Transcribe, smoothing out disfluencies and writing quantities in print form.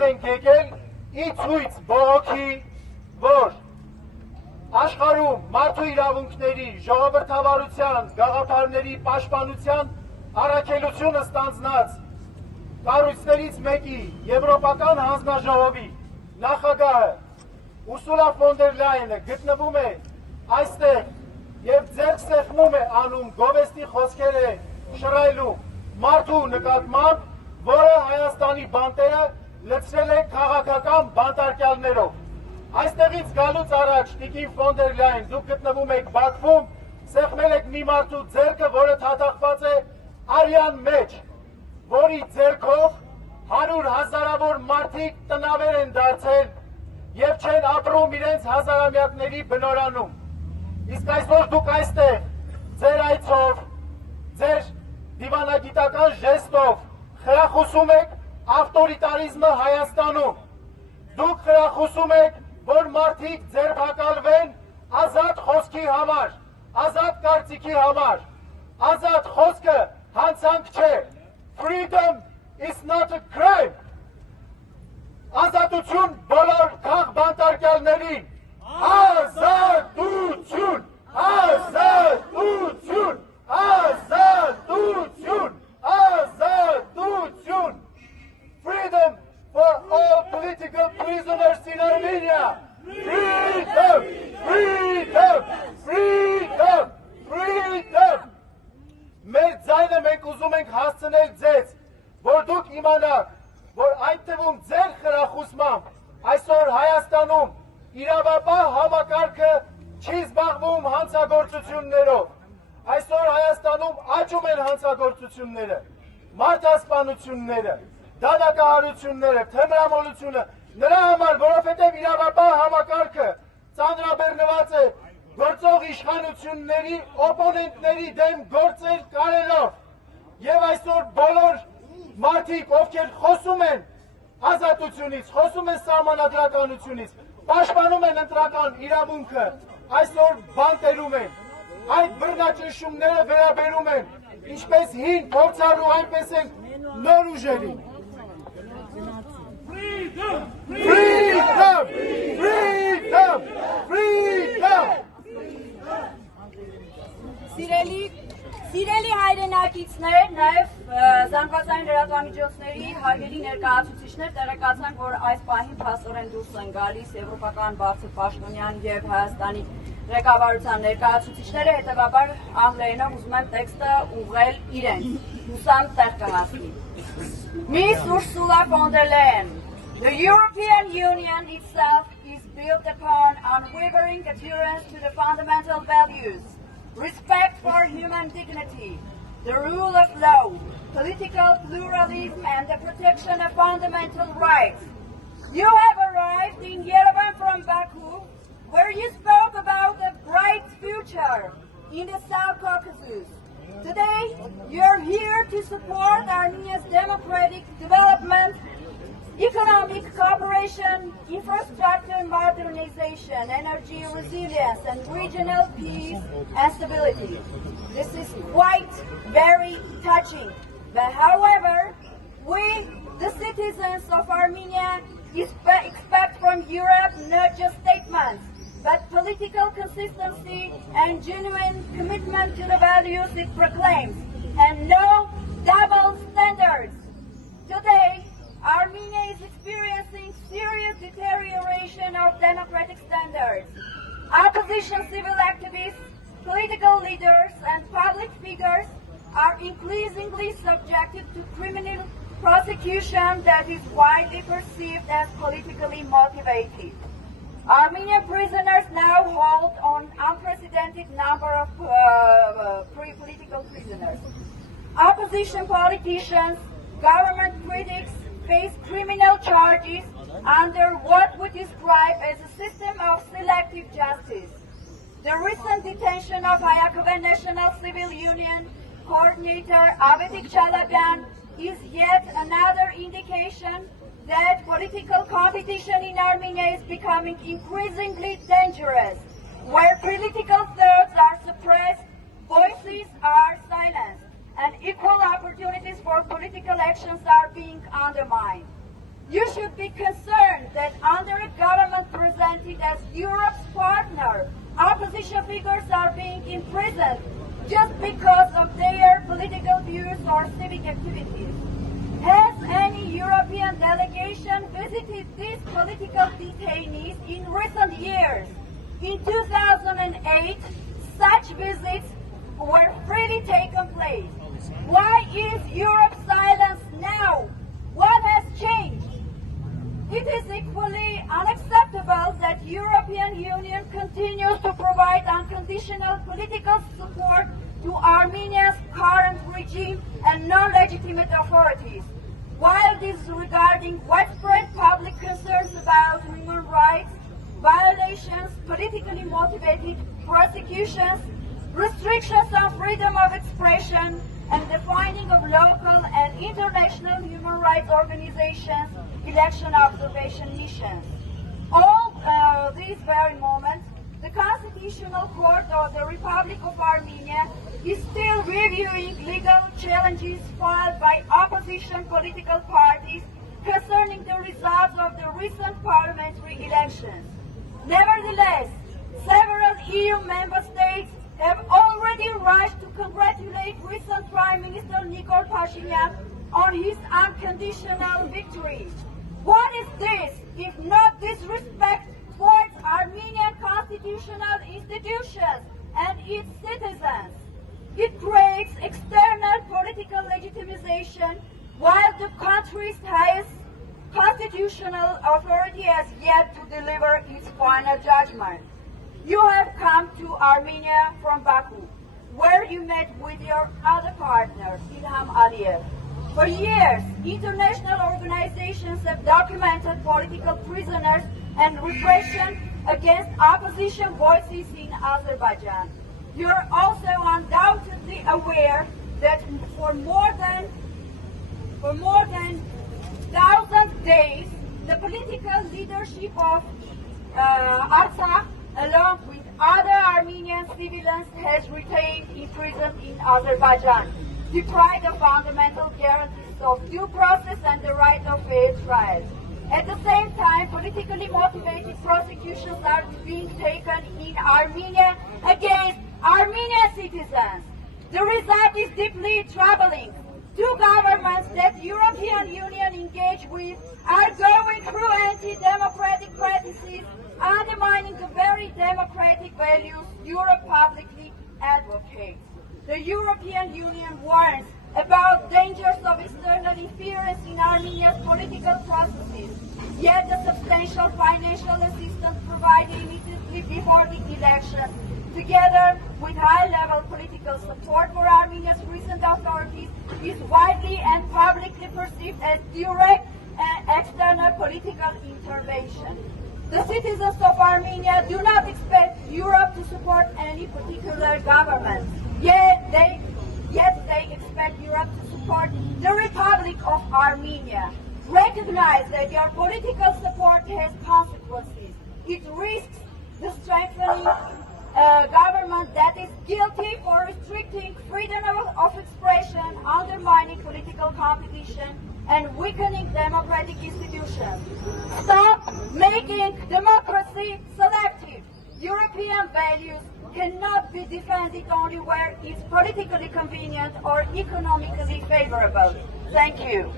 այստեղ ենք եկել ի ցույց բողոքի, որ աշխարհում մարդու իրավունքների, ժողովրդավարության, գաղափարների պաշտպանության առաքելությունը ստանձնած կառույցներից մեկի Եվրոպական հանձնաժողովի նախագահը Ուրսուլա ֆոն դեր Լայենը գտնվում է այստեղ եւ ձեռք սեղմում է անում գովեստի խոսքեր է շռայլում մարդու նկատմամբ, որը Հայաստանի բանտերը լցրել է քաղաքական բանտարկյալներով։ Այստեղից գալուց առաջ տիկին ֆոն դեր Լայն, դուք գտնվում եք Բաքվում, սեղմել եք մի մարդու ձեռքը, որը թաթախված է արյան մեջ, որի ձեռքով 100 հազարավոր մարդիկ տնավեր են դարձել եւ չեն ապրում իրենց հազարամյակների բնորանում։ Իսկ այսօր դուք այստեղ ձեր այցով, ձեր դիվանագիտական ժեստով խրախուսում եք ավտորիտարիզմը Հայաստանում։ Դուք խրախուսում եք, որ մարդիկ ձերբակալվեն ազատ խոսքի համար, ազատ կարծիքի համար։ Ազատ խոսքը հանցանք չէ։ Freedom is not a crime. Ազատություն բոլոր քաղբանտարկյալներին։ Ազատություն, ազատություն, ազատություն, ազատություն. Freedom for all political prisoners in Armenia. Freedom, freedom, freedom, freedom. Մեր ձայնը մենք ուզում ենք հասցնել ձեզ, որ դուք իմանաք, որ այդ թվում ձեր խրախուսմամբ այսօր Հայաստանում իրավապահ համակարգը չի զբաղվում հանցագործություններով։ Այսօր Հայաստանում աճում են հանցագործությունները, մարդասպանությունները, դատակահարությունները, թմրամոլությունը, նրա համար, որովհետև իրավապահ համակարգը ծանրաբեռնված է գործող իշխանությունների օպոնենտների դեմ գործեր կարելով, եւ այսօր բոլոր մարդիկ, ովքեր խոսում են ազատությունից, խոսում են սահմանադրականությունից, պաշտպանում են ընտրական իրավունքը, այսօր բանտերում են, այդ բռնաճնշումները վերաբերում են, ինչպես հին փորձառու, այնպես են նոր ուժերի։ Freedom! Freedom! Freedom! Freedom! Սիրելի հայրենակիցներ, նաև զանգվածային լրատվամիջոցների հարգելի ներկայացուցիչներ, տեղեկացանք, որ այս պահին փաստորեն դուրս են գալիս եվրոպական բարձր պաշտոնյան եւ Հայաստանի ղեկավարության ներկայացուցիչները, հետեւաբար անգլերենով ուզում եմ տեքստը ուղղել իրենց։ Հուսամ տեղ կհասնի։ Miss Ursula von der Leyen, the European Union itself is built upon unwavering adherence to the fundamental values. Respect for human dignity, the rule of law, political pluralism, and the protection of fundamental rights. You have arrived in Yerevan from Baku, where you spoke about a bright future in the South Caucasus. Today, you're here to support Armenia's democratic development, economic cooperation, infrastructure modernization, energy resilience, and regional peace and stability. This is quite very touching. But however, we, the citizens of Armenia, expect from Europe not just statements, but political consistency and genuine commitment to the values it proclaims, and no double standards. Today, Armenia is experiencing serious deterioration of democratic standards. Opposition civil activists, political leaders, and public figures are increasingly subjected to criminal prosecution that is widely perceived as politically motivated. Armenian prisoners now hold an unprecedented number of political prisoners. Opposition politicians, government critics, face criminal charges under what we describe as a system of selective justice. The recent detention of Hayakavan National Civil Union coordinator Avedik Chalabian is yet another indication that political competition in Armenia is becoming increasingly dangerous, where political thoughts are suppressed, voices are silenced, and equal opportunities for political actions are being undermined. You should be concerned that under a government presented as Europe's partner, opposition figures are being imprisoned just because of their political views or civic activities. Has any European delegation visited these political detainees in recent years? In 2008, such visits were freely taken place. Why is Europe silent now? What has changed? It is equally unacceptable that European Union continues to provide unconditional political support to Armenia's current regime and non-legitimate authorities, while disregarding widespread public concerns about human rights violations, politically motivated prosecutions, restrictions on freedom of expression, and defining of local and international human rights organizations, election observation missions. All these very moments, the Constitutional Court of the Republic of Armenia is still reviewing legal challenges filed by opposition political parties concerning the results of the recent parliamentary elections. Nevertheless, several EU member states have already rushed to congratulate recent Prime Minister Nikol Pashinyan on his unconditional victory. What is this if not disrespect towards Armenian constitutional institutions and its citizens? It creates external political legitimization while the country's highest constitutional authority has yet to deliver its final judgment. You have come to Armenia from Baku, where you met with your other partner, Ilham Aliyev. For years, international organizations have documented political prisoners and repression against opposition voices in Azerbaijan. You're also undoubtedly aware that for more than 1,000 days, the political leadership of Artsakh, along with other Armenian civilians, has remained imprisoned in Azerbaijan, deprived of fundamental guarantees of due process and the right of fair trial. At the same time, politically motivated prosecutions are being taken in Armenia against Armenian citizens. The result is deeply troubling. Two governments that the European Union engage with are going through anti-democratic practices, undermining the very democratic values Europe publicly advocates. The European Union warns about dangers of external interference in Armenia's political processes, yet the substantial financial assistance provided immediately before the elections, together with high-level political support for Armenia's recent authorities, is widely and publicly perceived as direct external political intervention. The citizens of Armenia do not expect Europe to support any particular government, yet they expect Europe to support the Republic of Armenia. Recognize that your political support has consequences. It risks the strengthening government that is guilty for restricting freedom of expression, undermining political competition, and weakening democratic institutions. Stop making democracy selective. European values cannot be defended only where it's politically convenient or economically favorable. Thank you.